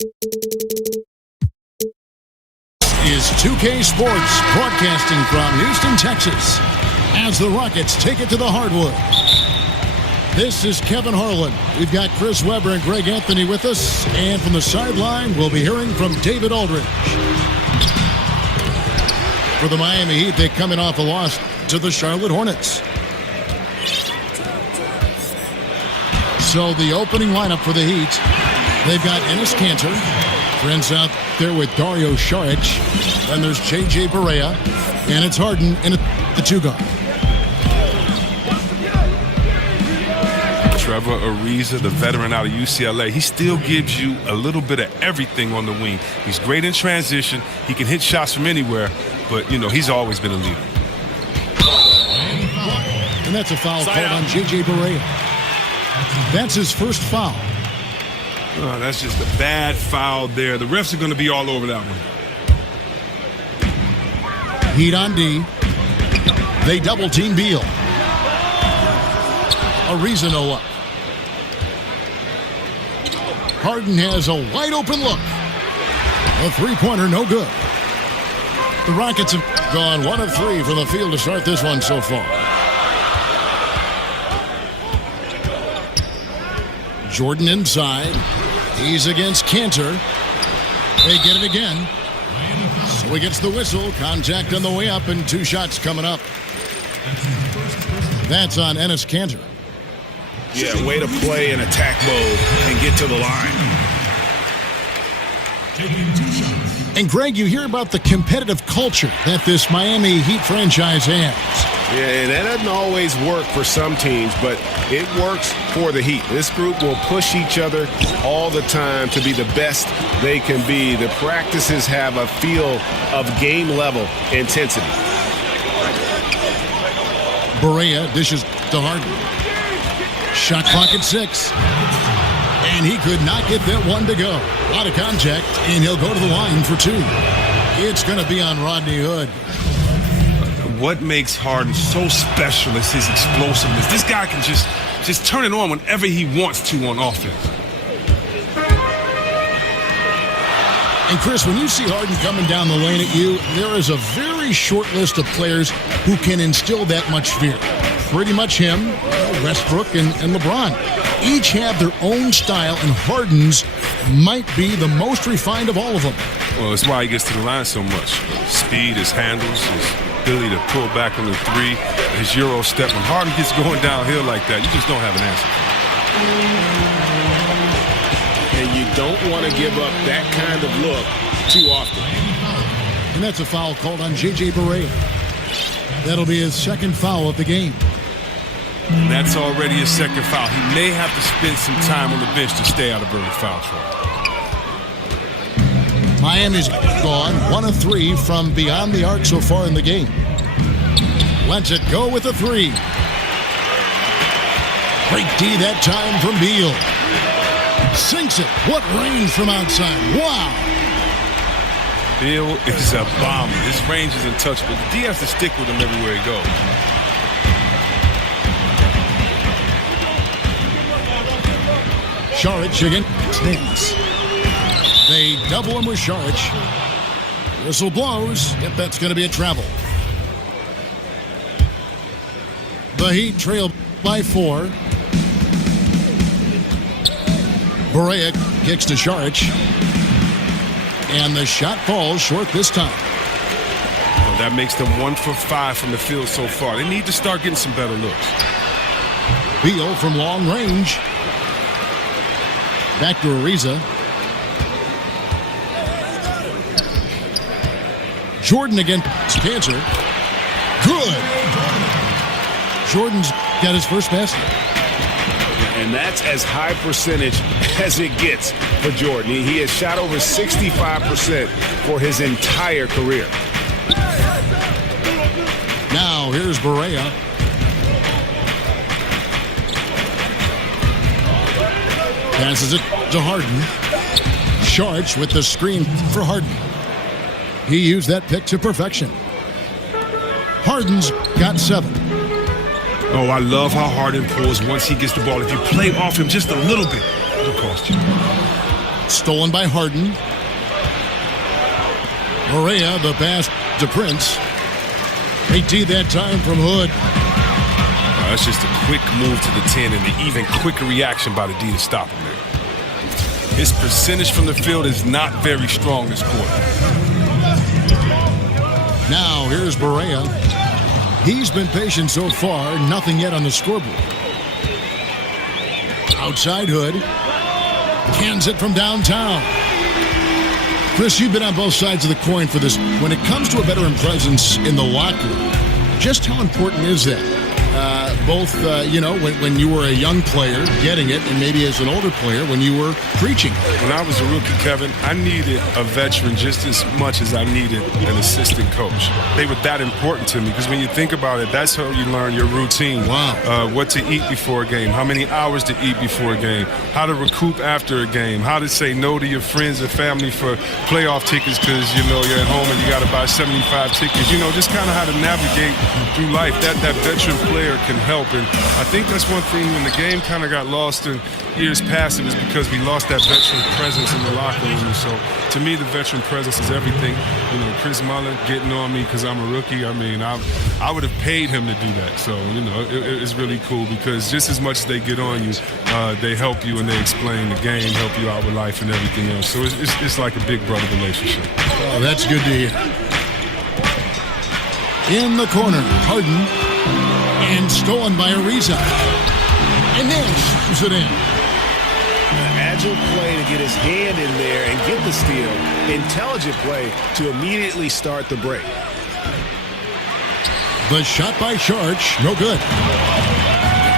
Is 2K Sports broadcasting from Houston, Texas, as the Rockets take it to the hardwood. This is Kevin Harlan. We've got Chris Webber and Greg Anthony with us, and from the sideline, we'll be hearing from David Aldridge. For the Miami Heat, they're coming off a loss to the Charlotte Hornets. So the opening lineup for the Heat, they've got Enes Kanter, friends out there with Dario Saric. Then there's J.J. Barea, and it's Harden in the two-guard. Trevor Ariza, the veteran out of UCLA, he still gives you a little bit of everything on the wing. He's great in transition. He can hit shots from anywhere, but, you know, he's always been a leader. And that's a foul called on J.J. Barea. That's his first foul. Oh, that's just a bad foul there. The refs are going to be all over that one. Heat on D. They double-team Beal. Ariza no up. Harden has a wide-open look. A three-pointer, no good. The Rockets have gone 1 of 3 from the field to start this one so far. Jordan inside. He's against Kanter. They get it again. So he gets the whistle. Contact on the way up and 2 shots coming up. That's on Enes Kanter. Yeah, way to play in attack mode and get to the line. And Greg, you hear about the competitive culture that this Miami Heat franchise has. Yeah, and that doesn't always work for some teams, but it works for the Heat. This group will push each other all the time to be the best they can be. The practices have a feel of game-level intensity. Barea dishes to Harden. Shot clock at 6. And he could not get that one to go. A lot of contact, and he'll go to the line for 2. It's going to be on Rodney Hood. What makes Harden so special is his explosiveness. This guy can just turn it on whenever he wants to on offense. And Chris, when you see Harden coming down the lane at you, there is a very short list of players who can instill that much fear. Pretty much him, Westbrook, and LeBron. Each have their own style, and Harden's might be the most refined of all of them. Well, that's why he gets to the line so much. Speed, his handles, his ability to pull back on the 3, his Euro step. When Harden gets going downhill like that, you just don't have an answer. And you don't want to give up that kind of look too often. And that's a foul called on J.J. Barea. That'll be his second foul of the game. And that's already his second foul. He may have to spend some time on the bench to stay out of early foul trouble. Miami's gone 1 of 3 from beyond the arc so far in the game. Lets it go with a 3. Great D that time from Beal. Sinks it. What range from outside. Wow. Beal is a bomber. His range is untouchable. The D has to stick with him everywhere he goes. Saric again stands. They double him with Saric. Whistle blows. Yep, that's going to be a travel. The Heat trail by 4. Barea kicks to Saric. And the shot falls short this time. Well, that makes them 1 for 5 from the field so far. They need to start getting some better looks. Beal from long range. Back to Ariza. Jordan against Kanter. Good. Jordan's got his first basket. And that's as high percentage as it gets for Jordan. He has shot over 65% for his entire career. Now here's Barea. Passes it to Harden. Saric with the screen for Harden. He used that pick to perfection. Harden's got 7. Oh, I love how Harden pulls once he gets the ball. If you play off him just a little bit, it'll cost you. Stolen by Harden. Correa, the pass to Prince. They D that time from Hood. That's just a quick move to the 10 and an even quicker reaction by the D to stop him there. His percentage from the field is not very strong this quarter. Now here's Correa. He's been patient so far. Nothing yet on the scoreboard. Outside Hood. Cans it from downtown. Chris, you've been on both sides of the coin for this. When it comes to a veteran presence in the locker room, just how important is that? Both, when you were a young player getting it, and maybe as an older player when you were preaching. When I was a rookie, Kevin, I needed a veteran just as much as I needed an assistant coach. They were that important to me because when you think about it, that's how you learn your routine. Wow. What to eat before a game, how many hours to eat before a game, how to recoup after a game, how to say no to your friends and family for playoff tickets because, you're at home and you got to buy 75 tickets. Just kind of how to navigate through life. That veteran player can help. And I think that's one thing when the game kind of got lost in years past, it was because we lost that veteran presence in the locker room. So to me, the veteran presence is everything. Chris Mullin getting on me because I'm a rookie. I mean, I would have paid him to do that. So, it's really cool because just as much as they get on you, they help you and they explain the game, help you out with life and everything else. So it's like a big brother relationship. Oh, that's good to hear. In the corner, Harden. And stolen by Ariza. And then shoots it in. An agile play to get his hand in there and get the steal. Intelligent play to immediately start the break. The shot by Sharch, no good.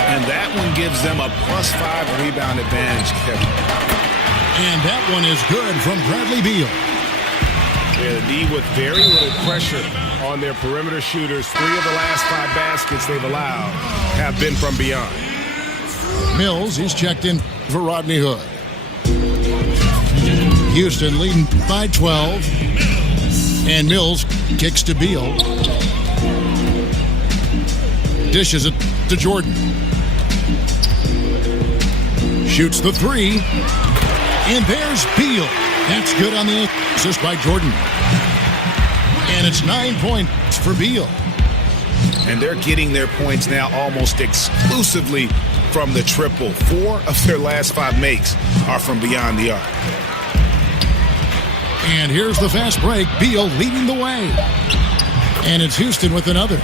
And that one gives them a +5 rebound advantage, Kevin. And that one is good from Bradley Beal. Yeah, the D with very little pressure on their perimeter shooters. 3 of the last 5 baskets they've allowed have been from beyond. Mills, he's checked in for Rodney Hood. Houston leading by 12. And Mills kicks to Beal. Dishes it to Jordan. Shoots the 3. And there's Beal. That's good on the assist by Jordan. And it's 9 points for Beal. And they're getting their points now almost exclusively from the triple. 4 of their last 5 makes are from beyond the arc. And here's the fast break. Beal leading the way. And it's Houston with another.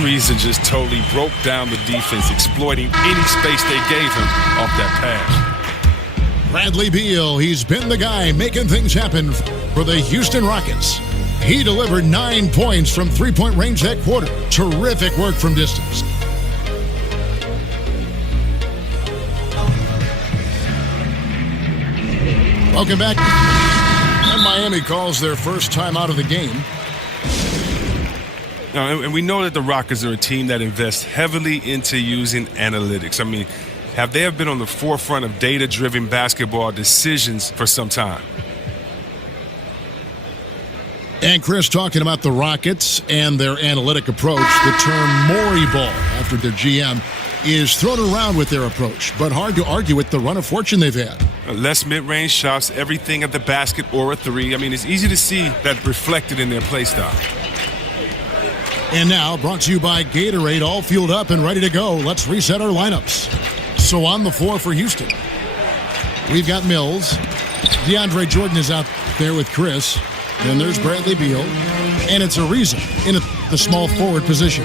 Ariza just totally broke down the defense, exploiting any space they gave him off that pass. Bradley Beal, he's been the guy making things happen for the Houston Rockets. He delivered 9 points from three-point range that quarter. Terrific work from distance. Welcome back. And Miami calls their first time out of the game. Now, and we know that the Rockets are a team that invests heavily into using analytics. I mean, they have been on the forefront of data-driven basketball decisions for some time. And Chris, talking about the Rockets and their analytic approach, the term Maury ball, after their GM, is thrown around with their approach, but hard to argue with the run of fortune they've had. Less mid-range shots, everything at the basket or a 3. I mean, it's easy to see that reflected in their play style. And now, brought to you by Gatorade, all fueled up and ready to go. Let's reset our lineups. So on the floor for Houston, we've got Mills. DeAndre Jordan is out there with Chris. Then there's Bradley Beal. And it's Ariza in the small forward position.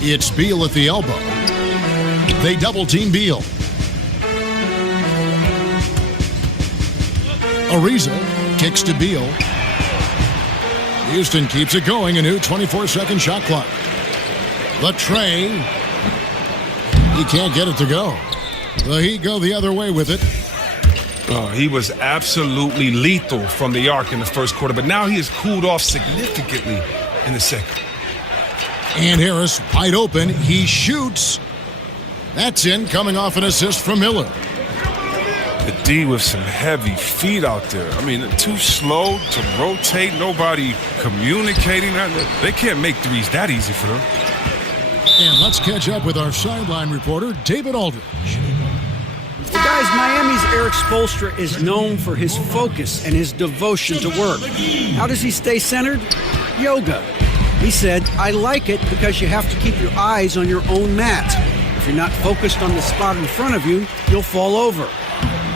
It's Beal at the elbow. They double-team Beal. Ariza kicks to Beal. Houston keeps it going. A new 24-second shot clock. The tray. He can't get it to go. The Heat go the other way with it. Oh, he was absolutely lethal from the arc in the first quarter, but now he has cooled off significantly in the second. And Harris wide open. He shoots. That's in, coming off an assist from Miller. The D with some heavy feet out there. I mean, too slow to rotate. Nobody communicating. They can't make threes that easy for them. And let's catch up with our sideline reporter, David Aldridge. Guys, Miami's Eric Spoelstra is known for his focus and his devotion to work. How does he stay centered? Yoga. He said, I like it because you have to keep your eyes on your own mat. If you're not focused on the spot in front of you, you'll fall over.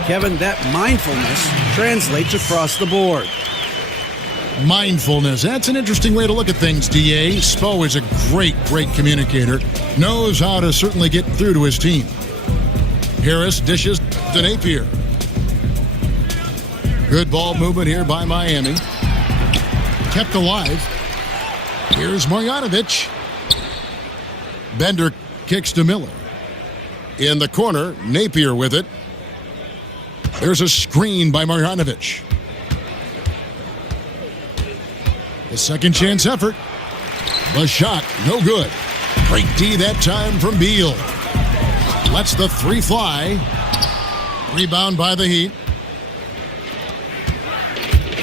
Kevin, that mindfulness translates across the board. Mindfulness. That's an interesting way to look at things, D.A. Spo is a great communicator. Knows how to certainly get through to his team. Harris dishes to Napier. Good ball movement here by Miami. Kept alive. Here's Marjanovic. Bender kicks to Miller. In the corner, Napier with it. There's a screen by Marjanovic. The second chance effort. The shot, no good. Great D that time from Beal. Lets the three fly. Rebound by the Heat.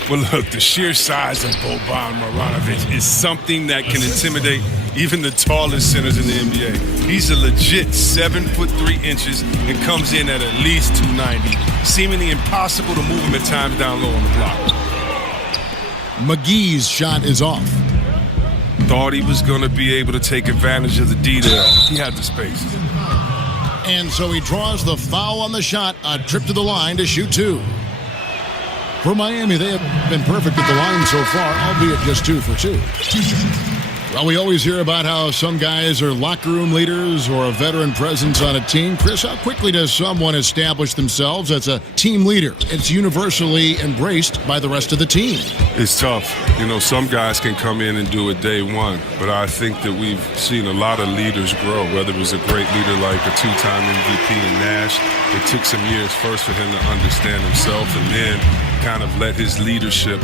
Well, look, the sheer size of Boban Marjanovic is something that can intimidate even the tallest centers in the NBA. He's a legit 7'3" and comes in at least 290. Seemingly impossible to move him at times down low on the block. McGee's shot is off. Thought he was going to be able to take advantage of the D there. He had the space. And so he draws the foul on the shot. A trip to the line to shoot two. For Miami, they have been perfect at the line so far, albeit just 2 for 2. Well, we always hear about how some guys are locker room leaders or a veteran presence on a team. Chris, how quickly does someone establish themselves as a team leader? It's universally embraced by the rest of the team. It's tough. You know, some guys can come in and do it day one, but I think that we've seen a lot of leaders grow, whether it was a great leader like a 2-time MVP in Nash. It took some years first for him to understand himself and then kind of let his leadership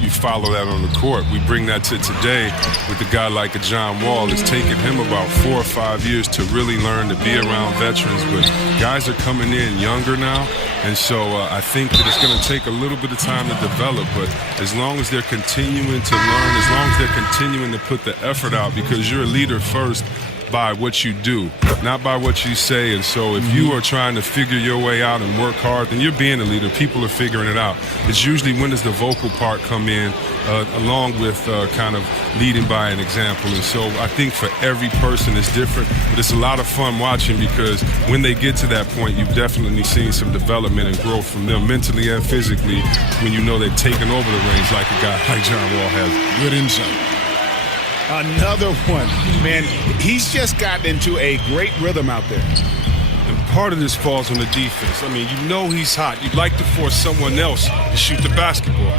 you follow that on the court. We bring that to today with a guy like a John Wall. It's taken him about 4 or 5 years to really learn to be around veterans, but guys are coming in younger now, and so I think that it's going to take a little bit of time to develop, but as long as they're continuing to learn, as long as they're continuing to put the effort out, because you're a leader first by what you do, not by what you say. And so if you are trying to figure your way out and work hard, then you're being a leader. People are figuring it out. It's usually when does the vocal part come in along with kind of leading by an example. And so I think for every person it's different, but it's a lot of fun watching because when they get to that point, you've definitely seen some development and growth from them mentally and physically when you know they've taken over the reins like a guy like John Wall has. Good insight. Another one. Man, he's just gotten into a great rhythm out there. And part of this falls on the defense. I mean, you know he's hot. You'd like to force someone else to shoot the basketball.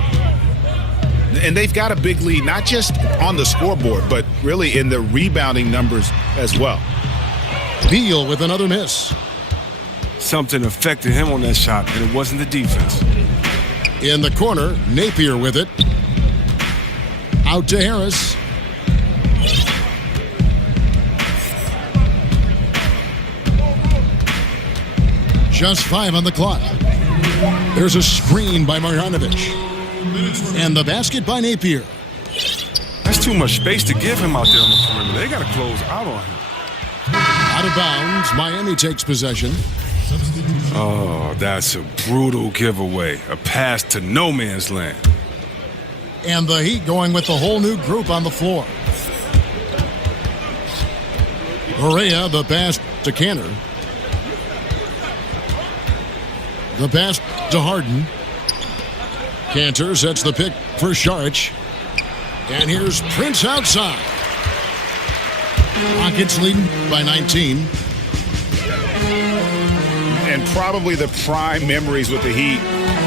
And they've got a big lead, not just on the scoreboard, but really in the rebounding numbers as well. Beal with another miss. Something affected him on that shot, and it wasn't the defense. In the corner, Napier with it. Out to Harris. Just 5 on the clock. There's a screen by Marjanovic. And the basket by Napier. That's too much space to give him out there on the perimeter. They got to close out on him. Out of bounds. Miami takes possession. Oh, that's a brutal giveaway. A pass to no man's land. And the Heat going with the whole new group on the floor. Correa, the pass to Cantor. The pass to Harden. Cantor sets the pick for Šarić. And here's Prince outside. Rockets leading by 19. And probably the prime memories with the Heat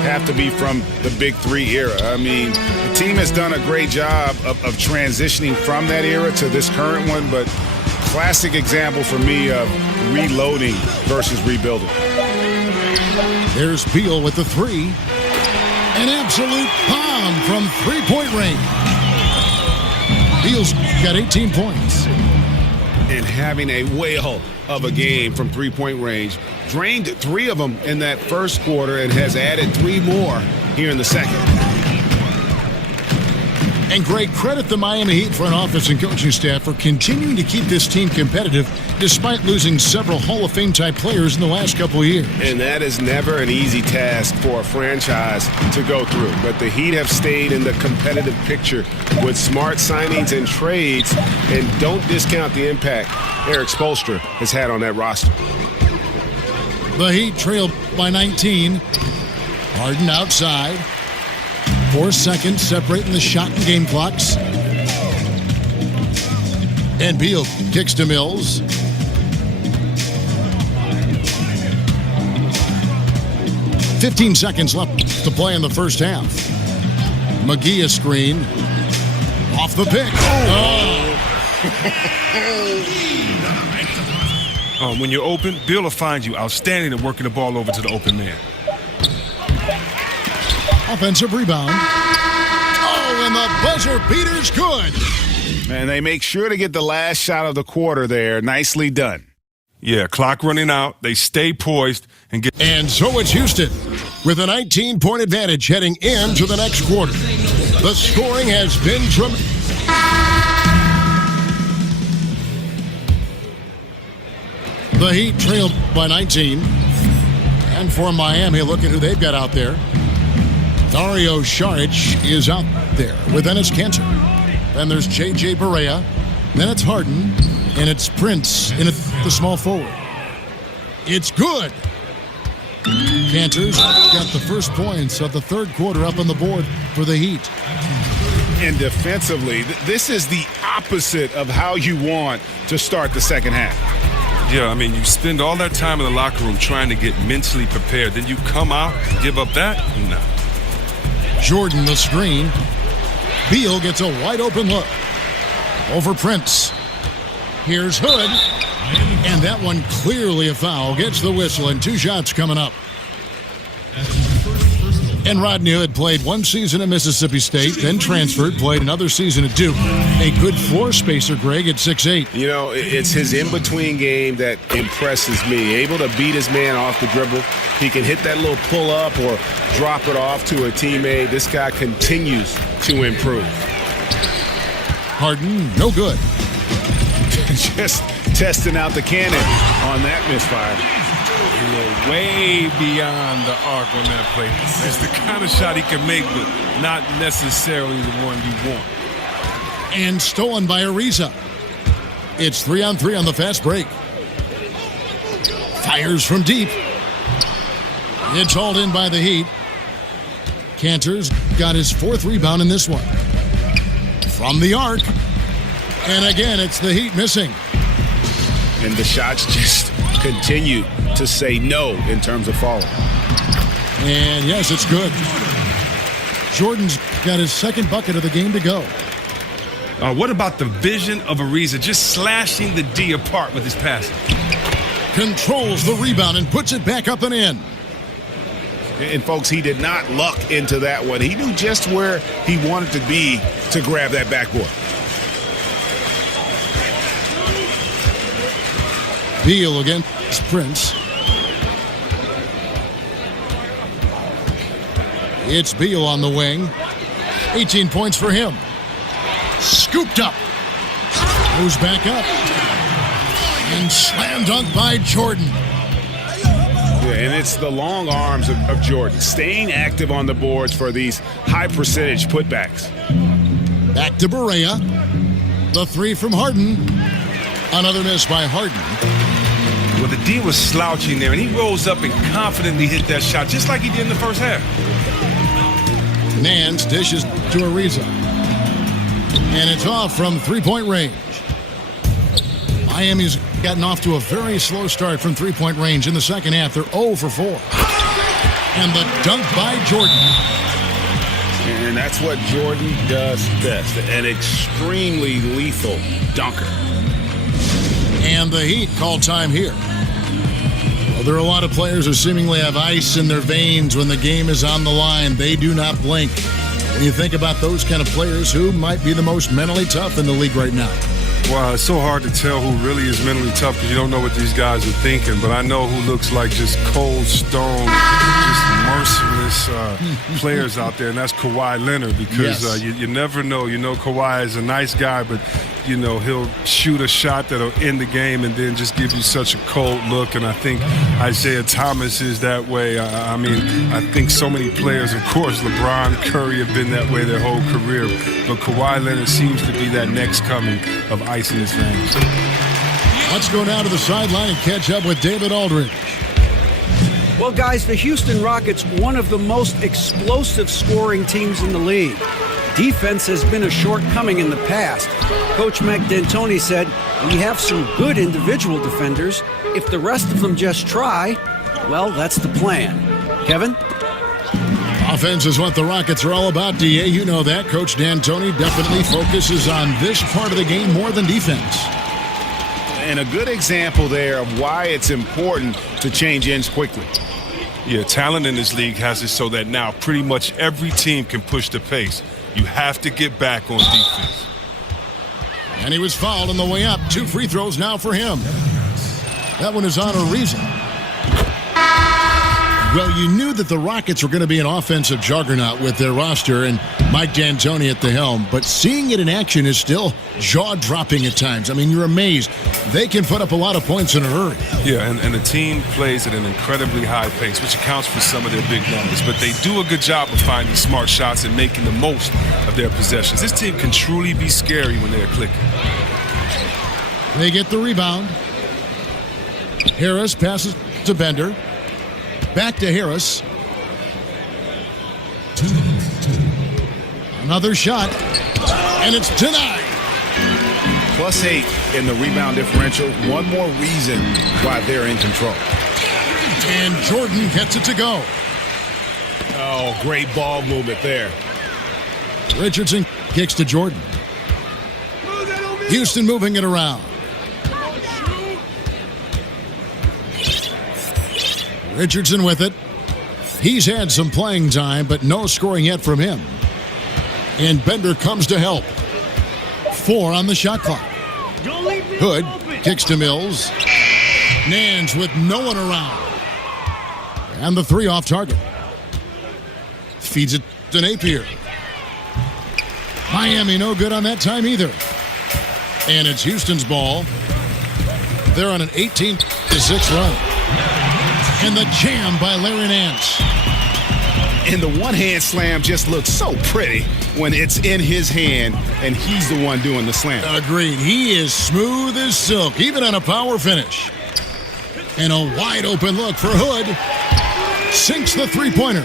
have to be from the Big Three era. I mean, the team has done a great job of transitioning from that era to this current one, but classic example for me of reloading versus rebuilding. There's Beal with the three. An absolute bomb from three-point range. Beal's got 18 points. And having a whale of a game from three-point range. Drained 3 of them in that first quarter and has added 3 more here in the second. And Greg, credit the Miami Heat front office and coaching staff for continuing to keep this team competitive despite losing several Hall of Fame-type players in the last couple of years. And that is never an easy task for a franchise to go through. But the Heat have stayed in the competitive picture with smart signings and trades, and don't discount the impact Eric Spoelstra has had on that roster. The Heat trailed by 19. Harden outside. 4 seconds separating the shot and game clocks. And Beal kicks to Mills. "15 seconds left to play in the first half. McGee a screen. Off the pick. When you're open, Bill will find you outstanding at working the ball over to the open man. Offensive rebound. And the buzzer beater's good. And they make sure to get the last shot of the quarter there. Nicely done. Yeah, clock running out. They stay poised and get. And so it's Houston with a 19-point advantage heading into the next quarter. The scoring has been tremendous. The Heat trailed by 19. And for Miami, look at who they've got out there. Dario Saric is out there with Enes Kanter. Then there's J.J. Barea. Then it's Harden. And it's Prince in the small forward. It's good. Kanter's got the first points of the third quarter up on the board for the Heat. And defensively, this is the opposite of how you want to start the second half. Yeah, I mean, you spend all that time in the locker room trying to get mentally prepared. Then you come out and give up that? No. Jordan the screen. Beal gets a wide open look. Over Prince. Here's Hood. And that one clearly a foul. Gets the whistle and 2 shots coming up. And Rodney Hood played 1 season at Mississippi State, then transferred, played another season at Duke. A good floor spacer, Greg, at 6'8". You know, it's his in-between game that impresses me. Able to beat his man off the dribble. He can hit that little pull-up or drop it off to a teammate. This guy continues to improve. Harden, no good. Just testing out the cannon on that misfire. Way beyond the arc on that play. It's the kind of shot he can make, but not necessarily the one you want. And stolen by Ariza. It's 3-on-3 on the fast break. Fires from deep. It's hauled in by the Heat. Kanter's got his 4th rebound in this one. From the arc. And again, it's the Heat missing. And the shots just continue to say no in terms of falling. And yes, it's good. Jordan's got his 2nd bucket of the game to go. What about the vision of Ariza just slashing the D apart with his passing? Controls the rebound and puts it back up and in. And folks, he did not luck into that one. He knew just where he wanted to be to grab that backboard. Beal against Prince. It's Beal on the wing. 18 points for him. Scooped up. Goes back up. And slam dunk by Jordan. Yeah, and it's the long arms of Jordan, staying active on the boards for these high-percentage putbacks. Back to Barea. The 3 from Harden. Another miss by Harden. Well, the D was slouching there, and he rose up and confidently hit that shot, just like he did in the first half. Nance dishes to Ariza. And it's off from 3-point range. Miami's gotten off to a very slow start from 3-point range in the second half. They're 0 for 4. And the dunk by Jordan. And that's what Jordan does best, an extremely lethal dunker. And the Heat call time here. Well, there are a lot of players who seemingly have ice in their veins when the game is on the line. They do not blink. When you think about those kind of players, who might be the most mentally tough in the league right now? Wow, it's so hard to tell who really is mentally tough because you don't know what these guys are thinking. But I know who looks like just cold stone, just merciless best players out there, and that's Kawhi Leonard, because Yes. you never know. You know, Kawhi is a nice guy, but, you know, he'll shoot a shot that'll end the game and then just give you such a cold look. And I think Isaiah Thomas is that way. I mean, I think so many players, of course, LeBron, Curry have been that way their whole career. But Kawhi Leonard seems to be that next coming of ice in his veins. Let's go down to the sideline and catch up with David Aldridge. Well, guys, the Houston Rockets, one of the most explosive scoring teams in the league. Defense has been a shortcoming in the past. Coach Mike D'Antoni said, we have some good individual defenders. If the rest of them just try, well, that's the plan. Kevin? Offense is what the Rockets are all about, DA. You know that. Coach D'Antoni definitely focuses on this part of the game more than defense. And a good example there of why it's important to change ends quickly. Yeah, talent in this league has it so that now pretty much every team can push the pace. You have to get back on defense. And he was fouled on the way up. 2 free throws now for him. That one is on a reason. Well, you knew that the Rockets were going to be an offensive juggernaut with their roster and Mike D'Antoni at the helm, but seeing it in action is still jaw-dropping at times. I mean, you're amazed. They can put up a lot of points in a hurry. Yeah, and the team plays at an incredibly high pace, which accounts for some of their big numbers. But they do a good job of finding smart shots and making the most of their possessions. This team can truly be scary when they're clicking. They get the rebound. Harris passes to Bender. Back to Harris. Another shot. And it's denied. +8 in the rebound differential. One more reason why they're in control. And Jordan gets it to go. Oh, great ball movement there. Richardson kicks to Jordan. Houston moving it around. Richardson with it. He's had some playing time, but no scoring yet from him. And Bender comes to help. 4 on the shot clock. Hood kicks to Mills. Nance with no one around. And the 3 off target. Feeds it to Napier. Miami no good on that time either. And it's Houston's ball. They're on an 18-6 run. And the jam by Larry Nance. And the one-hand slam just looks so pretty when it's in his hand and he's the one doing the slam. Agreed. He is smooth as silk, even on a power finish. And a wide open look for Hood. Sinks the three-pointer.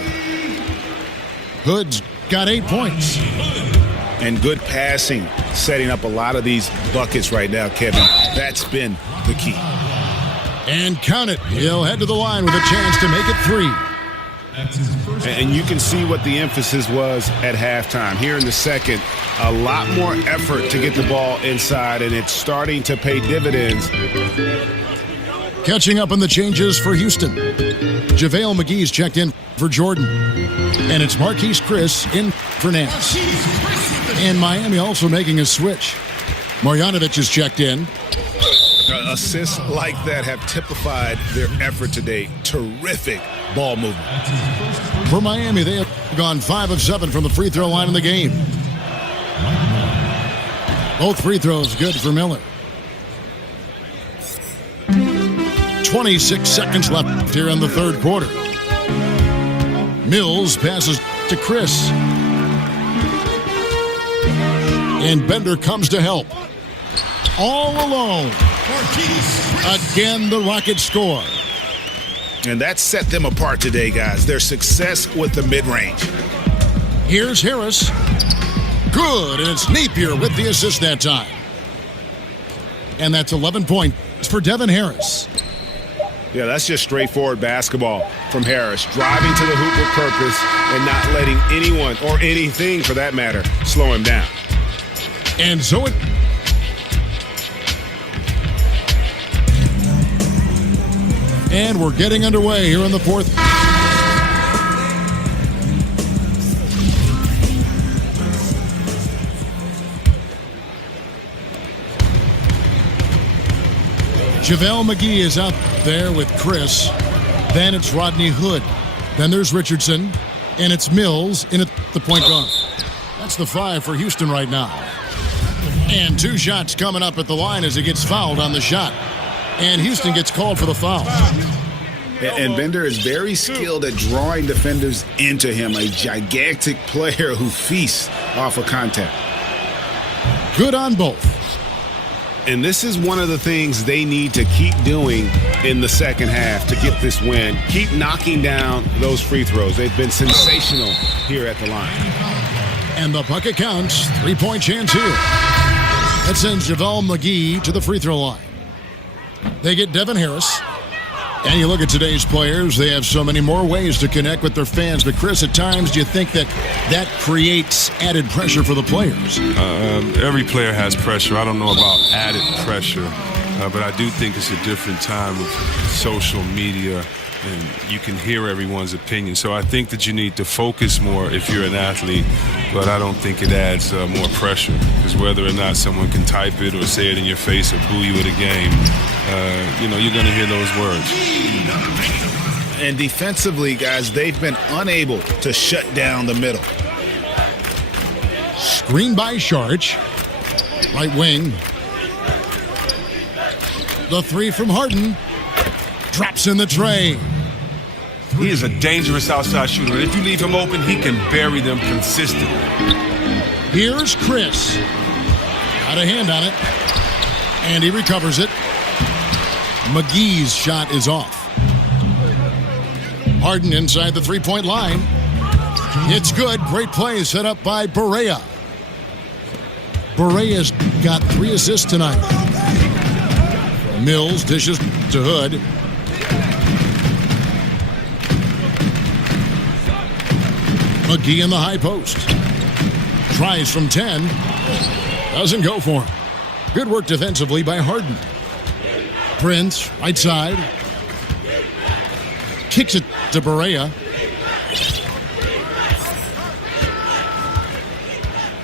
Hood's got 8 points. And good passing, setting up a lot of these buckets right now, Kevin. That's been the key. And count it. He'll head to the line with a chance to make it 3. And you can see what the emphasis was at halftime. Here in the second, a lot more effort to get the ball inside, and it's starting to pay dividends. Catching up on the changes for Houston. JaVale McGee's checked in for Jordan. And it's Marquise Chris in for Nance. And Miami also making a switch. Marjanovic is checked in. Assists like that have typified their effort today. Terrific ball movement. For Miami, they have gone 5 of 7 from the free throw line in the game. Both free throws good for Miller. 26 seconds left here in the third quarter. Mills passes to Chris. And Bender comes to help. All alone. Again, the Rockets score. And that set them apart today, guys. Their success with the mid-range. Here's Harris. Good, and it's Napier with the assist that time. And that's 11 points for Devin Harris. Yeah, that's just straightforward basketball from Harris. Driving to the hoop with purpose and not letting anyone, or anything for that matter, slow him down. And so it... And we're getting underway here in the fourth. JaVale McGee is out there with Chris. Then it's Rodney Hood. Then there's Richardson. And it's Mills in at the point guard. That's the 5 for Houston right now. And 2 shots coming up at the line as he gets fouled on the shot. And Houston gets called for the foul. And Bender is very skilled at drawing defenders into him, a gigantic player who feasts off of contact. Good on both. And this is one of the things they need to keep doing in the second half to get this win. Keep knocking down those free throws. They've been sensational here at the line. And the bucket counts. 3-point chance here. That sends JaVale McGee to the free throw line. They get Devin Harris. And you look at today's players, they have so many more ways to connect with their fans. But, Chris, at times, do you think that creates added pressure for the players? Every player has pressure. I don't know about added pressure, but I do think it's a different time with social media, and you can hear everyone's opinion. So I think that you need to focus more if you're an athlete, but I don't think it adds more pressure, because whether or not someone can type it or say it in your face or boo you at a game, you're going to hear those words. And defensively, guys, they've been unable to shut down the middle. Screen by Sharch. Right wing. The 3 from Harden. Drops in the tray. He is a dangerous outside shooter. If you leave him open, he can bury them consistently. Here's Chris. Got a hand on it. And he recovers it. McGee's shot is off. Harden inside the 3-point line. It's good. Great play set up by Barea. Barea's got 3 assists tonight. Mills dishes to Hood. McGee in the high post. Tries from 10. Doesn't go for him. Good work defensively by Harden. Prince, right side. Kicks it to Barea.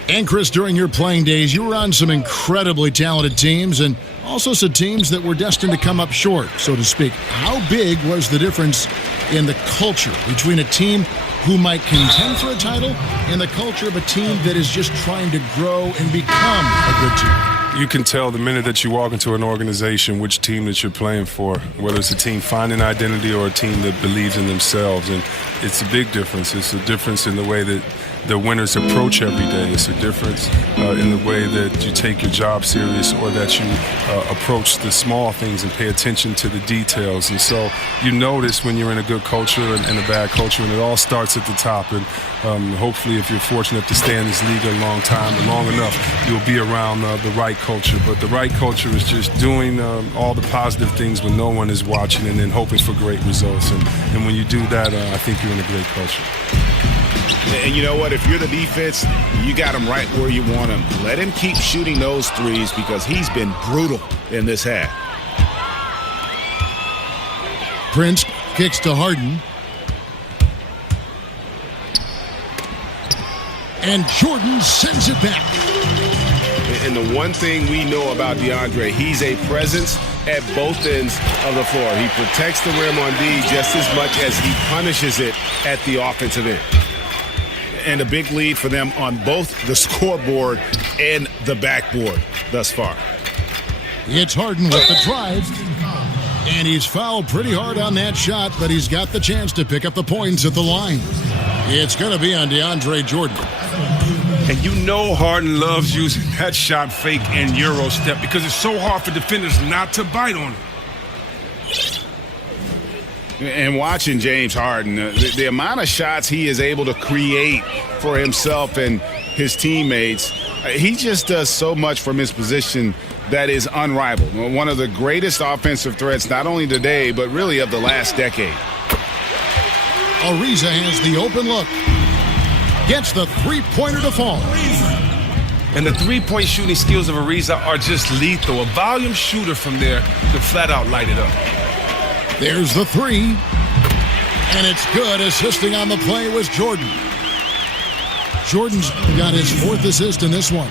And Chris, during your playing days, you were on some incredibly talented teams and also some teams that were destined to come up short, so to speak. How big was the difference in the culture between a team who might contend for a title and the culture of a team that is just trying to grow and become a good team? You can tell the minute that you walk into an organization which team that you're playing for, whether it's a team finding identity or a team that believes in themselves. And it's a big difference. It's a difference in the way that the winners approach every day. It's a difference in the way that you take your job serious or that you approach the small things and pay attention to the details. And so you notice when you're in a good culture and a bad culture, and it all starts at the top. And hopefully if you're fortunate to stay in this league a long time, long enough, you'll be around the right culture. But the right culture is just doing all the positive things when no one is watching and then hoping for great results. And when you do that, I think you're in a great culture. And you know what? If you're the defense, you got him right where you want him. Let him keep shooting those threes because he's been brutal in this half. Prince kicks to Harden. And Jordan sends it back. And the one thing we know about DeAndre, he's a presence at both ends of the floor. He protects the rim on D just as much as he punishes it at the offensive end. And a big lead for them on both the scoreboard and the backboard thus far. It's Harden with the drive. And he's fouled pretty hard on that shot, but he's got the chance to pick up the points at the line. It's going to be on DeAndre Jordan. And you know Harden loves using that shot fake and Euro step because it's so hard for defenders not to bite on it. And watching James Harden, the amount of shots he is able to create for himself and his teammates, he just does so much from his position that is unrivaled. One of the greatest offensive threats, not only today, but really of the last decade. Ariza has the open look. Gets the three-pointer to fall. And the three-point shooting skills of Ariza are just lethal. A volume shooter from there could flat out light it up. There's the 3. And it's good. Assisting on the play was Jordan. Jordan's got his 4th assist in this one.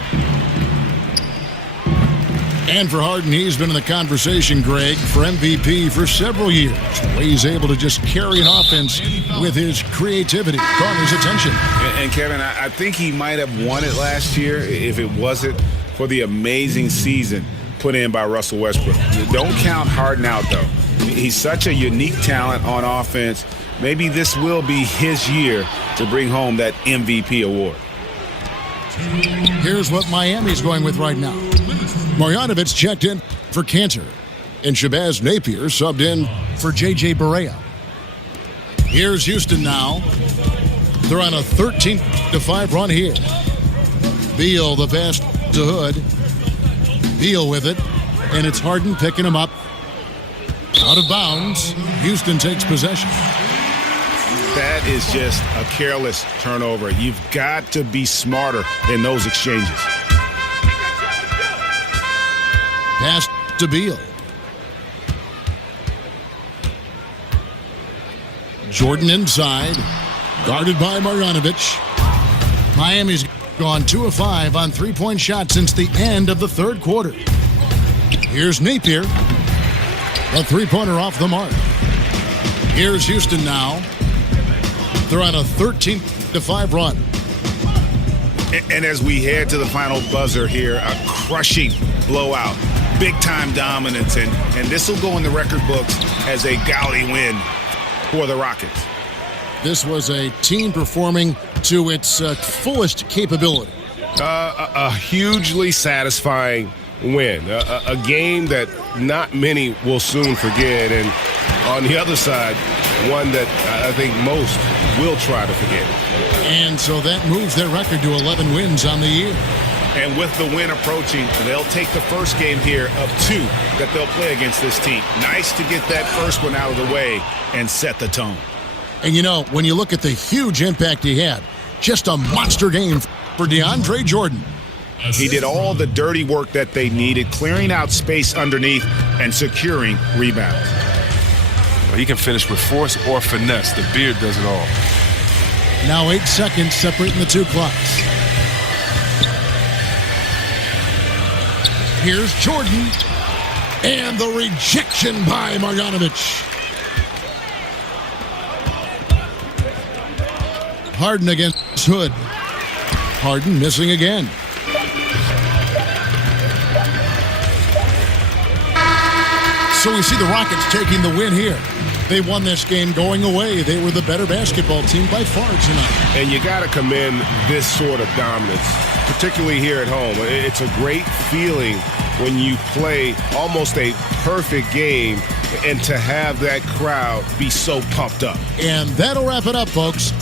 And for Harden, he's been in the conversation, Greg, for MVP for several years. The way he's able to just carry an offense with his creativity caught his attention. And Kevin, I think he might have won it last year if it wasn't for the amazing season put in by Russell Westbrook. Don't count Harden out, though. He's such a unique talent on offense. Maybe this will be his year to bring home that MVP award. Here's what Miami's going with right now. Marjanovic checked in for Cantor, and Shabazz Napier subbed in for J.J. Barea. Here's Houston now. They're on a 13-5 run here. Beal, the pass to Hood. Beal with it, and it's Harden picking him up. Out of bounds. Houston takes possession. That is just a careless turnover. You've got to be smarter in those exchanges. Pass to Beal. Jordan inside. Guarded by Marjanovic. Miami's gone 2 of 5 on three-point shots since the end of the third quarter. Here's Napier. A three-pointer off the mark. Here's Houston now. They're on a 13-5 run. And as we head to the final buzzer here, a crushing blowout. Big-time dominance, and this will go in the record books as a gaudy win for the Rockets. This was a team performing to its fullest capability. A hugely satisfying win. A game that not many will soon forget, and on the other side, one that I think most will try to forget. And so that moves their record to 11 wins on the year. And with the win approaching, they'll take the first game here of 2 that they'll play against this team. Nice to get that first one out of the way and set the tone. And you know, when you look at the huge impact he had, just a monster game for DeAndre Jordan. He did all the dirty work that they needed, clearing out space underneath and securing rebounds. Well, he can finish with force or finesse. The beard does it all. Now 8 seconds separating the two clocks. Here's Jordan. And the rejection by Marjanovic. Harden against Hood. Harden missing again. So we see the Rockets taking the win here. They won this game going away. They were the better basketball team by far tonight. And you got to commend this sort of dominance, particularly here at home. It's a great feeling when you play almost a perfect game and to have that crowd be so pumped up. And that'll wrap it up, folks.